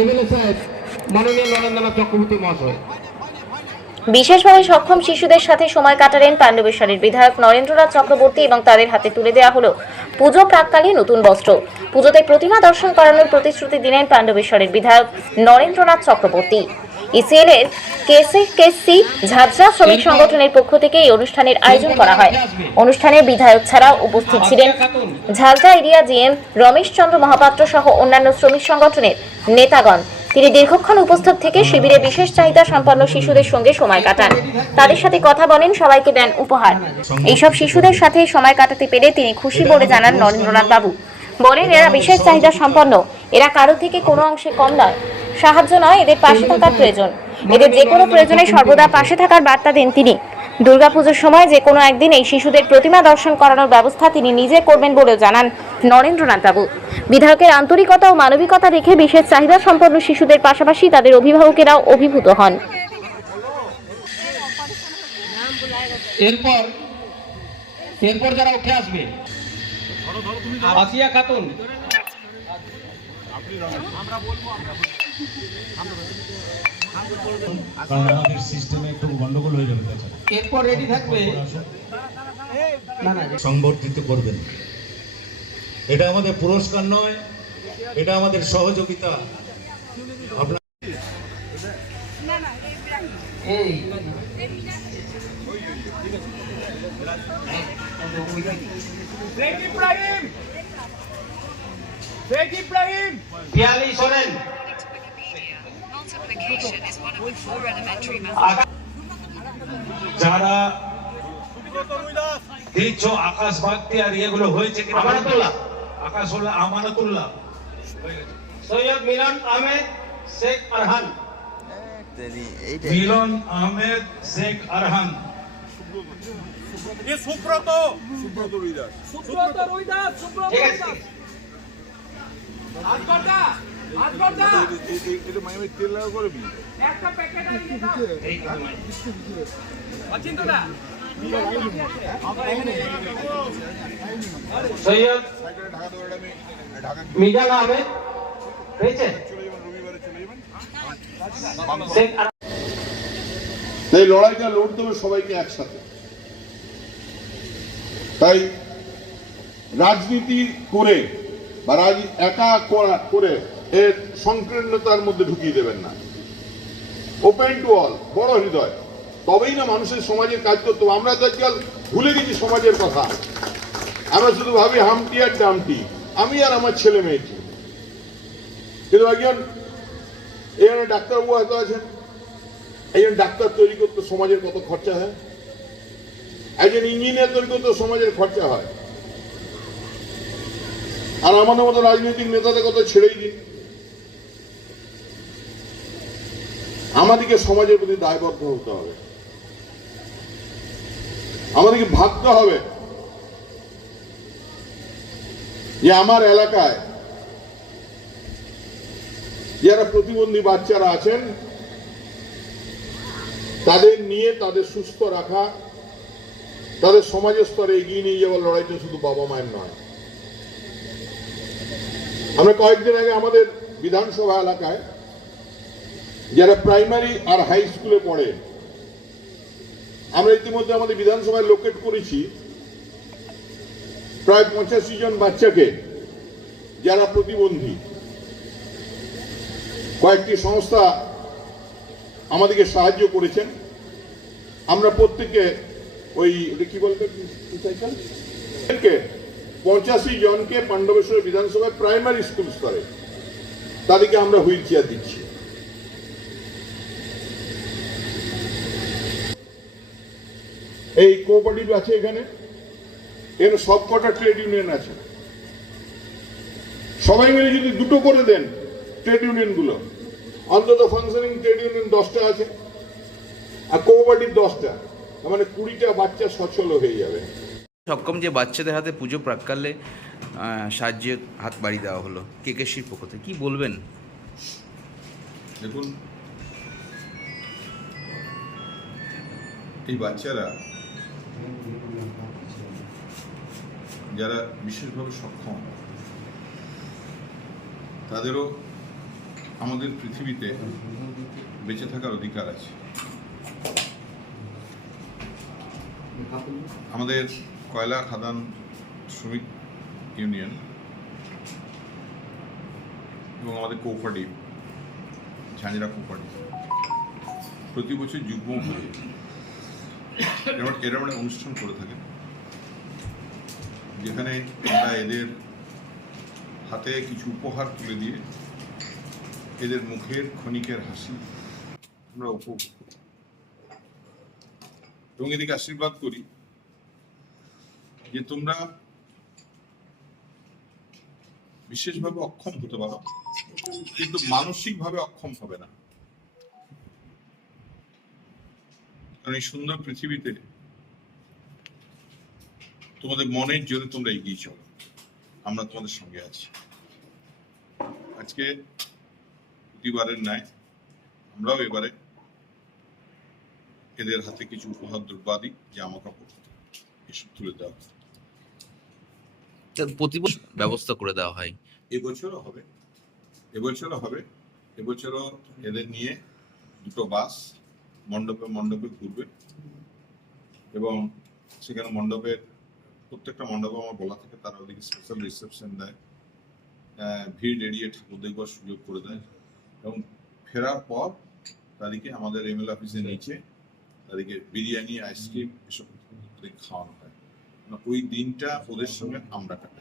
MLA সাহেব মাননীয় নরেন্দ্রনাথ চক্রবর্তী মহাশয়। বিশেষভাবে সক্ষম শিশুদের সাথে সময় কাটালেন পাণ্ডবেশ্বরের বিধায়ক নরেন্দ্রনাথ চক্রবর্তী এবং তাদের হাতে তুলে দেওয়া হলো পুজো প্রাক্কালে নতুন বস্ত্র। পুজোতে প্রতিমা দর্শন করানোর প্রতিশ্রুতি দিলেন পাণ্ডবেশ্বরের বিধায়ক নরেন্দ্রনাথ চক্রবর্তী। ইসিএল এর কেসি ঝাঁঝরা শ্রমিক সংগঠনের পক্ষ থেকে এই অনুষ্ঠানের আয়োজন করা হয়। অনুষ্ঠানে বিধায়ক ছাড়াও উপস্থিত ছিলেন ঝালদা এরিয়া জিএম রমেশ চন্দ্র মহাপাত্র সহ অন্যান্য শ্রমিক সংগঠনের নেতাগণ। তিনি দীর্ঘক্ষণ উপস্থিত থেকে শিবিরে বিশেষ চাহিদা সম্পন্ন শিশুদের সঙ্গে সময় কাটান, তাদের সাথে কথা বলেন, সবাইকে দেন উপহার। এইসব শিশুদের সাথে সময় কাটাতে পেরে তিনি খুশি বলে জানান নরেন্দ্রনাথ বাবু। বলেন, এরা বিশেষ চাহিদা সম্পন্ন, এরা কারো থেকে কোনো অংশে কম নয়, সাহায্য নয়, এদের পাশে থাকার প্রয়োজন। এদের যে কোনো প্রয়োজনে সর্বদা পাশে থাকার বার্তা দেন তিনি। দুর্গাপুজোর সময় যে কোনো একদিন এই শিশুদের প্রতিমা দর্শন করানোর ব্যবস্থা তিনি নিজে করবেন বলেও জানান নরেন্দ্রনাথ বাবু। বিধায়কের আন্তরিকতা ও মানবিকতা দেখে বিশেষ চাহিদা সম্পন্ন শিশুদের পাশাপাশি তাদের অভিভাবকেরাও অভিভূত হন। এরপর যারা উঠে আসবে, আসিয়া খাতুন, কারণ আমাদের সিস্টেমে একটু গন্ডগোল হয়ে যাবে। এরপর রেডি থাকবে, সংবর্ধিত করবেন। এটা আমাদের পুরস্কার নয়, এটা আমাদের সহযোগিতা। আপনার যারা দিচ্ছ আকাশ বাগতি আর এগুলো হয়েছে কি আকাশুল্লাহ আমানতুল্লাহ, সৈয়দ মিলন আহমেদ শেখ আরহান, মিলন আহমেদ শেখ আরহান, সুব্রত সৈয়দ মিজান আহমেদ হয়েছে। এই লড়াইটা লড়তে হবে সবাইকে একসাথে। তাই রাজনীতি করে বা একা করে এর সংকীর্ণতার মধ্যে ঢুকিয়ে দেবেন না। ওপেন টু অল, বড় হৃদয়, তবেই না মানুষের সমাজের কাজ করতে হবে। আমরা তো আজকাল ভুলে গেছি সমাজের কথা। আমরা শুধু ভাবি হামটি আর ডামটি, আমি আর আমার ছেলে মেয়েটি। কিন্তু একজন এখানে ডাক্তারবাবু হয়তো আছেন, একজন ডাক্তার তৈরি করতে সমাজের কত খরচা হয়, একজন ইঞ্জিনিয়ার তৈরি করতে সমাজের খরচা হয়। আর আমাদের মতো রাজনৈতিক নেতাদের কথা ছেড়েই দিন। আমাদেরকে সমাজের প্রতি দায়বদ্ধ হতে হবে, আমাদেরকে ভাবতে হবে যে আমার এলাকায় যারা প্রতিবন্ধী বাচ্চারা আছেন তাদের নিয়ে তাদের সুস্থ রাখা, তাদের সমাজের স্তরে এগিয়ে নিয়ে যাওয়ার লড়াইটা শুধু বাবা মায়ের নয়। আমরা কয়েকদিন আগে আমাদের বিধানসভা এলাকায় যারা প্রাইমারি আর হাই স্কুলে পড়ে, আমরা ইতিমধ্যে আমাদের বিধানসভায় লোকেট করেছি প্রায় 85 জন বাচ্চাকে যারা প্রতিবন্ধী। কয়েকটি সংস্থা আমাদেরকে সাহায্য করেছেন। আমরা প্রত্যেকে ওই কি বলতে 85 জনকে পাণ্ডবেশ্বর বিধানসভায় প্রাইমারি স্কুল স্তরে তাদেরকে আমরা হুইল চেয়ার দিচ্ছি। এই কোঅপারেটিভ আছে এখানে সবকটা ট্রেড ইউনিয়ন আছে। সবাই মিলে যদি দুটো করে দেন ট্রেড ইউনিয়ন গুলো, অন্তত ফাংশনিং ট্রেড ইউনিয়ন 10টা আছে আর কোঅপারেটিভ 10টা, মানে 20টা বাচ্চা সচ্ছল হয়ে যাবে। সক্ষম যে বাচ্চাদের হাতে পুজো প্রাক্কালে সাহায্যের হাত বাড়িয়ে দেওয়া হলো কেকেসির পক্ষ থেকে, কি বলবেন? দেখুন, এই বাচ্চারা যারা বিশেষভাবে সক্ষম তাদেরও আমাদের পৃথিবীতে বেঁচে থাকার অধিকার আছে। আমাদের কয়লা খাদান শ্রমিক ইউনিয়ন এবং আমাদের কোঅপারেটিভ ঝাঁঝরা কোঅপারেটিভ প্রতি বছর যুগ্মভাবে এরকম একটা অনুষ্ঠান করে থাকেন, যেখানে আমরা এদের হাতে কিছু উপহার তুলে দিয়ে এদের মুখের ক্ষণিকের হাসি আমরা উপভোগ করি এবং এদিকে আশীর্বাদ করি যে তোমরা বিশেষভাবে অক্ষম হতে পারো, কিন্তু মানসিকভাবে অক্ষম হবে না। কারণ এই সুন্দর পৃথিবীতে তোমাদের মনের জোরে তোমরা এগিয়ে চলো, আমরা তোমাদের সঙ্গে আছি। আজকে প্রতিবারের ন্যায় আমরাও এবারে এদের হাতে কিছু উপহার দ্রব্যাদি, জামা কাপড় এসব তুলে দেওয়া, প্রতি বছর ব্যবস্থা করে দেওয়া হয়। এবছরও হবে। এবছরও এদের নিয়ে দুটো বাস মণ্ডপে ঘুরবে এবং সেখানে প্রত্যেকটা মণ্ডপে আমার বলা থাকে তারা ওদিকে স্পেশাল রিসেপশন দেয়, ভিড় এড়িয়ে ঠাকুর দেখবার সুযোগ করে দেয় এবং ফেরার পর তাদেরকে আমাদের এমএলএ অফিসের নিচে তাদেরকে বিরিয়ানি, আইসক্রিম এসব খাওয়ানো হয়। ওই দিনটা ওদের সঙ্গে আমরা কাটাই।